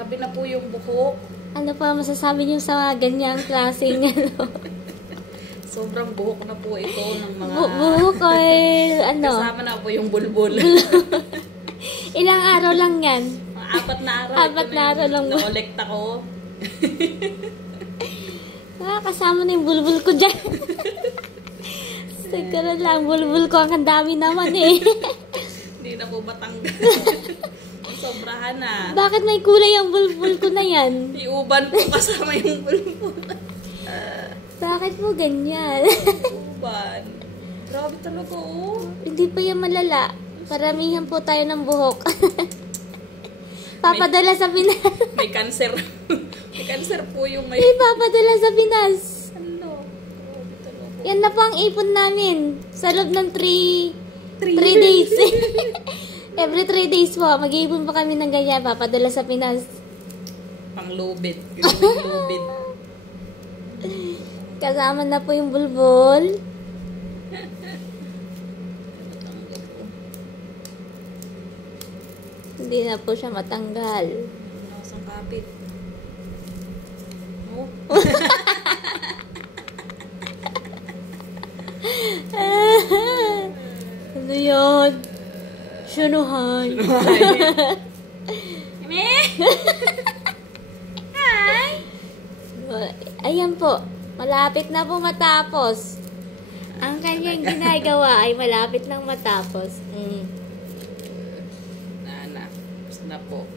Grabe na po yung buhok. Ano pa masasabi niyo sa ganyang klaseng ano? Sobrang buhok na po ito ng mga... Buhok ay ano? Kasama na po yung bulbul. Ilang araw lang yan? 4 na araw. 4 na araw lang. Na-collect ako. Kasama na yung bulbul ko dyan. Siguro lang, bulbul ko ang dami naman eh. Hindi na po matanggal. Sobrahan na. Bakit may kulay ang bulbul ko na yan? Iuban po kasama yung bulbul. Bakit mo ganyan? Uban. Grabe talaga oh. Hindi pa yan malala. Paramihan po tayo ng buhok. Papadala sa Pinas. May cancer. May cancer po yung may... May papadala sa Pinas. Ano? Grabe talaga. Yan na po ang ipon namin. Sa loob ng 3 days. Every 3 days po, mag-iipon pa kami ng ganyan. Papadala sa Pinas. Panglubid. Grabing lubid. Kasama na po yung bulbul. Hindi na po siya matanggal. Nakasang kapit. Oh. Ano yun? Shunuhay. Hi! Ayan po. Malapit na po matapos. Ang kanyang ginagawa ay malapit nang matapos. Na. Tapos na po.